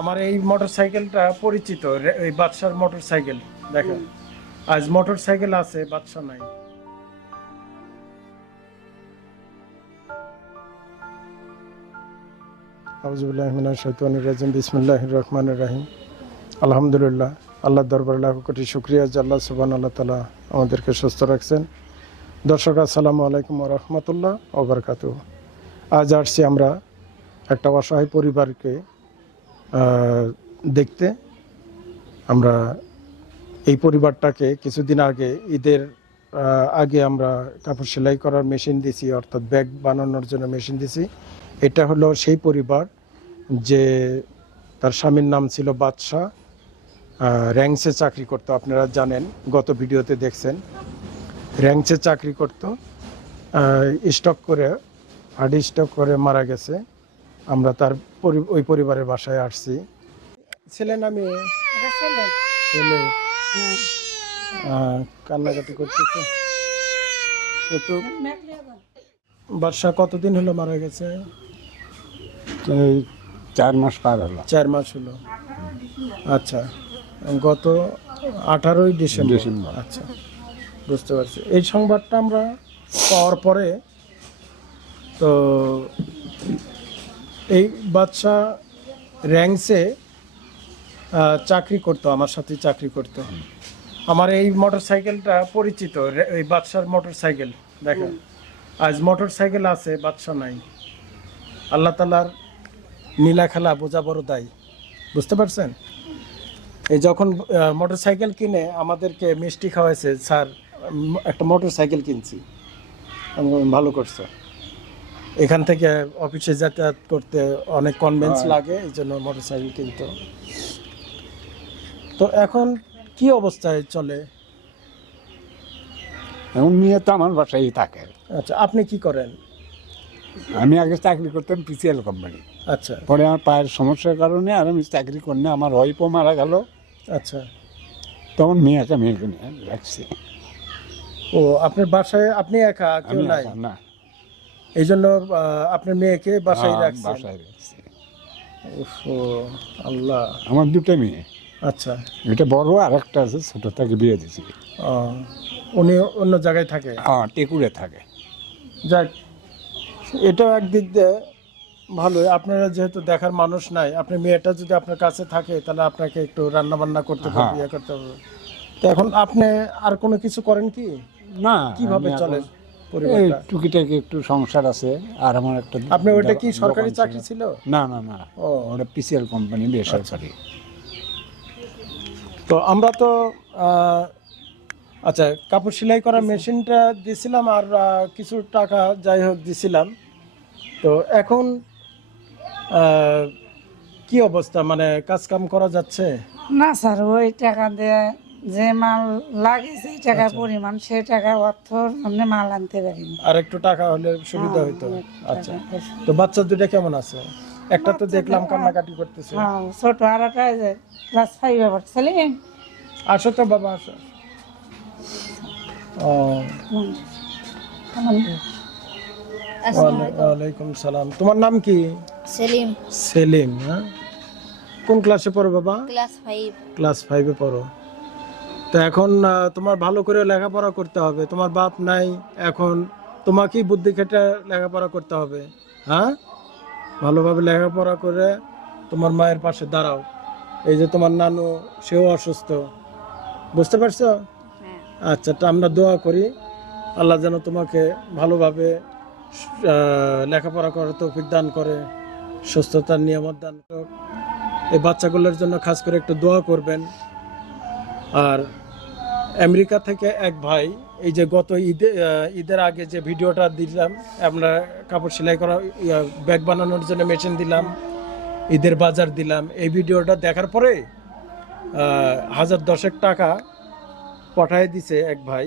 আমার এই মোটর সাইকেলটা পরিচিত এই বাদশার মোটর সাইকেল দেখেন। আজ মোটর সাইকেল আছে, বাদশা নাই। আউজুবিল্লাহ মিনাশ শাইতানির রাজিম, বিসমিল্লাহির রহমানির রহিম। আলহামদুলিল্লাহ আল্লাহর দরবারে লাখ কোটি শুক্রিয়া, যে আল্লাহ সুবহান আল্লাহ তাআলা আমাদেরকে সুস্থ রাখছেন। দর্শক, আসসালামু আলাইকুম রহমতুল্লাহ ওবরকাত আজ আসছি আমরা একটা অসহায় পরিবারকে দেখতে আমরা এই পরিবারটাকে কিছুদিন আগে ঈদের আগে আমরা কাপড় সেলাই করার মেশিন দিছি, অর্থাৎ ব্যাগ বানানোর জন্য মেশিন দিছি। এটা হলো সেই পরিবার যে তার স্বামীর নাম ছিল বাদশাহ র্যাংসে চাকরি করতো, আপনারা জানেন, গত ভিডিওতে দেখছেন। র্যাংসে চাকরি করতো স্টক করে, হার্ড স্টক করে মারা গেছে। আমরা তার ওই পরিবারের বাসায় আসছি। ছেলে না মেয়ে? ছেলে। কান্নাকাটি করতেছে। একটু মেঘলিয়া যান। বাদশা কতদিন হলো মারা গেছে? এই চার মাস পার হলো। চার মাস হলো। আচ্ছা গত আঠারোই ডিসেম্বর। ডিসেম্বর। আচ্ছা বুঝতে পারছি। এই সংবাদটা আমরা পাওয়ার পরে তো এই বাচ্চা র্যাংসে চাকরি করতো আমার সাথে চাকরি করতো। আমার এই মোটর সাইকেলটা পরিচিত এই বাদশার মোটর সাইকেল দেখেন। আজ মোটর সাইকেল আছে বাদশা নাই। আল্লাহ তালার নীলা খেলা বোঝা বড় দায়। বুঝতে পারছেন? এই যখন মোটর সাইকেল কিনে আমাদেরকে মিষ্টি খাওয়াইছে স্যার একটা মোটর সাইকেল কিনছি। ভালো করছ। এখান থেকে অফিসে যাতায়াত করতে অনেক কনভেন্স লাগে এই জন্য মোটর সাইকেল কিনতো। তো এখন কি অবস্থায় চলে? এখন মেয়ে তো আমার বাসায় থাকে। আচ্ছা আপনি কি করেন? আমি আগে চাকরি করতাম পিসিএল কোম্পানি আচ্ছা। পরে আমার পায়ের সমস্যার কারণে আর আমি চাকরি করি না আমার ওয়াইফও মারা গেল। আচ্ছা। তখন মেয়েকে মেয়েকে নিয়ে রাখছি। ও আপনার বাসায় আপনি একা কেউ নাই একা না। এই জন্য আপনার মেয়েকে বাসায় হ্যাঁ, রাখছেন। বাসায় রাখছি। আল্লাহ। আমার দুটো মেয়ে। আচ্ছা। এটা বড় আর একটা আছে ছোট তাকে বিয়ে ও, উনি অন্য জায়গায় থাকে? হ্যাঁ টেকুরে থাকে। যাক এটাও একদিক দিয়ে ভালোই। আপনারা যেহেতু দেখার মানুষ নাই আপনার মেয়েটা যদি আপনার কাছে থাকে তাহলে আপনাকে একটু রান্না বান্না করতে হবে হ্যাঁ। ইয়ে করতে হবে। তো এখন আপনি আর কোনো কিছু করেন কি? না কীভাবে চলে এই পরিবারটা টুকিটাকি একটু সংসার আছে আর আমার একটা আপনি ওইটা কি দোকান সরকারি ছিল। চাকরি ছিল? না না না। ও। ওটা পিসিএল কোম্পানি বেসরকারি। তো আমরা তো আহ, আচ্ছা কাপড় সেলাই করা মেশিনটা দিছিলাম আর আহ, কিছু টাকা যাই হোক দিছিলাম। তো এখন আহ, কি অবস্থা? মানে কাজ কাম করা যাচ্ছে? না স্যার ওই টাকা দিয়ে যে মাল লাগে সেই টাকা আচ্ছা। পরিমাণ সেই টাকা অর্থ সামনে মাল আনতে পারিনি। আর একটু টাকা হলে সুবিধা হ্যাঁ, হইতো। আচ্ছা। তো বাচ্চা দুটা কেমন আছে? একটা তো দেখলাম কান্নাকাটি করতেছে। হ্যাঁ ছোট আর একটা ক্লাস ফাইভ ছেলে আসো তো বাবা আসো। ও। ওয়ালাইকুম সালাম। তোমার নাম কি? সেলিম। সেলিম হ্যাঁ? কোন ক্লাসে পড়ো বাবা? ক্লাস ফাইভ ক্লাস ফাইভে পড়ো। তো এখন তোমার ভালো করে লেখাপড়া করতে হবে। তোমার বাপ নাই এখন তোমাকেই বুদ্ধি খেটে লেখাপড়া করতে হবে। হ্যাঁ? ভালোভাবে লেখাপড়া করে তোমার মায়ের পাশে দাঁড়াও। এই যে তোমার নানু সেও অসুস্থ। বুঝতে পারছ? হ্যাঁ। আচ্ছা তা আমরা দোয়া করি আল্লাহ যেন তোমাকে ভালোভাবে লেখাপড়া করার তৌফিক দান করে সুস্থতার নিয়ামত দান। এই বাচ্চাগুলোর জন্য খাস করে একটু দোয়া করবেন। আর আমেরিকা থেকে এক ভাই, এই যে গত ঈদে ঈদের আগে যে ভিডিওটা দিলাম, আমরা কাপড় সেলাই করা ব্যাগ বানানোর জন্য মেশিন দিলাম, ঈদের বাজার দিলাম, এই ভিডিওটা দেখার পরে হাজার দশেক টাকা পাঠায় দিছে এক ভাই।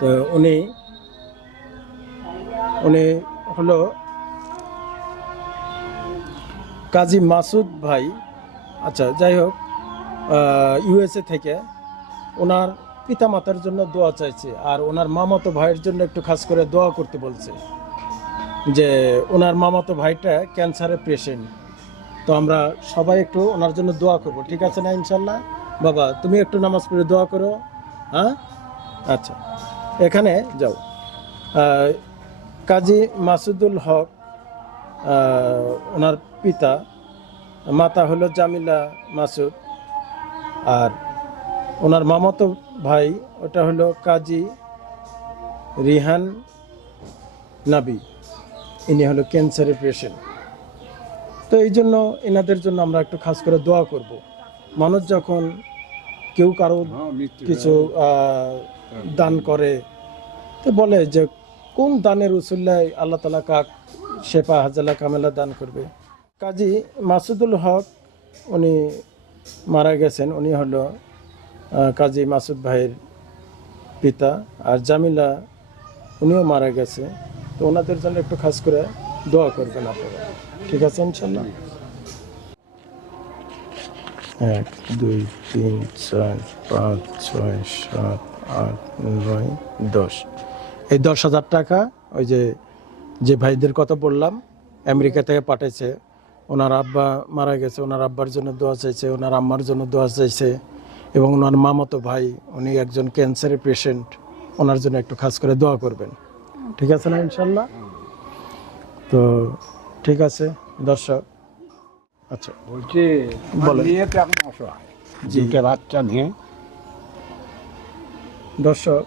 তো উনি উনি হলো কাজী মাসুদ ভাই। আচ্ছা যাই হোক ইউএসএ থেকে ওনার পিতামাতার জন্য দোয়া চাইছে আর ওনার মামাতো ভাইয়ের জন্য একটু খাস করে দোয়া করতে বলছে যে ওনার মামাতো ভাইটা ক্যান্সারের পেশেন্ট তো আমরা সবাই একটু ওনার জন্য দোয়া করব, ঠিক আছে না ইনশাল্লাহ? বাবা, তুমি একটু নামাজ পড়ে দোয়া করো হ্যাঁ? আচ্ছা এখানে যাও। কাজী মাসুদুল হক ওনার পিতা, মাতা হলো জামিলা মাসুদ। আর ওনার মামাতো ভাই ওটা হলো কাজী রিহান নাবি। ইনি হলো ক্যান্সারের পেশেন্ট তো এই জন্য এনাদের জন্য আমরা একটু খাস করে দোয়া করব। মানুষ যখন কেউ কারও কিছু দান করে তো বলে যে কোন দানের উসুল্লায় আল্লাহ তালা কাক শেফা হাজালা কামেলা দান করবে? কাজী মাসুদুল হক উনি মারা গেছেন উনি হলো কাজী মাসুদ ভাইয়ের পিতা আর জামিলা, উনিও মারা গেছে। তো ওনাদের জন্য একটু খাস করে দোয়া করবেন আপনারা। ঠিক আছে ইনশাল্লাহ এক, দুই, তিন, চার, পাঁচ, ছয়, সাত, আট, নয়, দশ। এই দশ হাজার টাকা ওই যে যে ভাইদের কথা বললাম, আমেরিকা থেকে পাঠাইছে। ওনার আব্বা মারা গেছে, ওনার আব্বার জন্য দোয়া চাইছে, ওনার আম্মার জন্য দোয়া চাইছে। এবং ওনার মামাতো ভাই উনি একজন ক্যান্সারের পেশেন্ট ওনার জন্য একটু খাস করে দোয়া করবেন। ঠিক আছে না ইনশাল্লাহ? তো ঠিক আছে দর্শক। আচ্ছা বলছি অসহায়। জি। বাচ্চা নিয়ে। দর্শক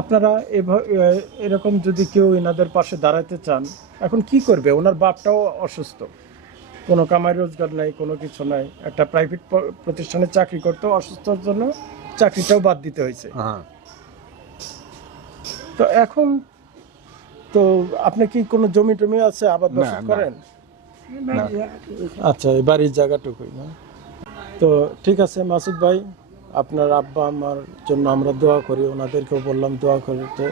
আপনারা এরকম যদি কেউ এনাদের পাশে দাঁড়াতে চান এখন কি করবে? ওনার বাপটাও অসুস্থ। কোনো কামাই রোজগার নাই কোনো কিছু নাই। একটা প্রাইভেট প্রতিষ্ঠানে চাকরি করতেও অসুস্থর জন্য চাকরিটাও বাদ দিতে হয়েছে। হ্যাঁ। তো এখন তো আপনি কি কোনো জমি টমি আছে আবাদ না, করেন? আচ্ছা এই বাড়ির জায়গাটুকুই না? তো ঠিক আছে মাসুদ ভাই আপনার আব্বা আমার জন্য আমরা দোয়া করি ওনাদেরকেও বললাম দোয়া করতে।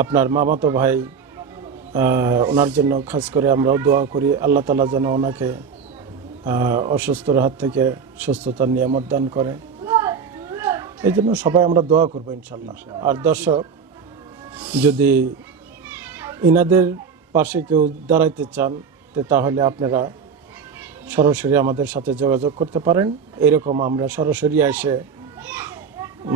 আপনার মামাতো ভাই ওনার জন্য খাস করে আমরাও দোয়া করি আল্লাহ তালা যেন ওনাকে অসুস্থর হাত থেকে সুস্থতার নিয়ামত দান করে। এই জন্য সবাই আমরা দোয়া করব ইনশাল্লাহ। আর দর্শক যদি ইনাদের পাশে কেউ দাঁড়াইতে চান তো তাহলে আপনারা সরাসরি আমাদের সাথে যোগাযোগ করতে পারেন। এরকম আমরা সরাসরি এসে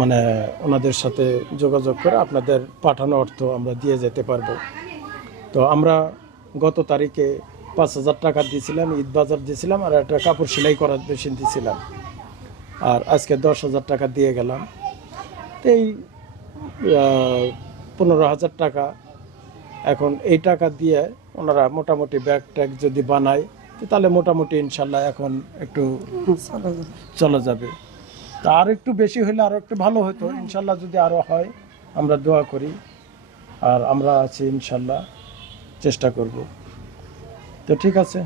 মানে ওনাদের সাথে যোগাযোগ করে আপনাদের পাঠানো অর্থ আমরা দিয়ে যেতে পারব। তো আমরা গত তারিখে পাঁচ হাজার টাকা দিয়েছিলাম, ঈদ বাজার দিয়েছিলাম আর একটা কাপড় সেলাই করার মেশিন দিয়েছিলাম। আর আজকে দশ হাজার টাকা দিয়ে গেলাম। তো এই পনেরো হাজার টাকা এখন এই টাকা দিয়ে ওনারা মোটামুটি ব্যাগ ট্যাগ যদি বানায় তাহলে মোটামুটি ইনশাল্লাহ এখন একটু চলে যাবে। তা আর একটু বেশি হলে আরও একটু ভালো হতো। ইনশাল্লাহ যদি আরও হয়, আমরা দোয়া করি। আর আমরা আছি ইনশাল্লাহ। চেষ্টা করব। তো ঠিক আছে,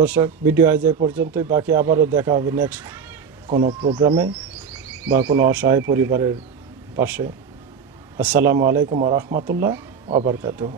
দর্শক, ভিডিও আজ এ পর্যন্তই। বাকি আবারও দেখা হবে নেক্সট কোনো প্রোগ্রামে বা কোনো অসহায় পরিবারের পাশে। আসসালামু আলাইকুম রহমতুল্লাহ আবরকাতুহ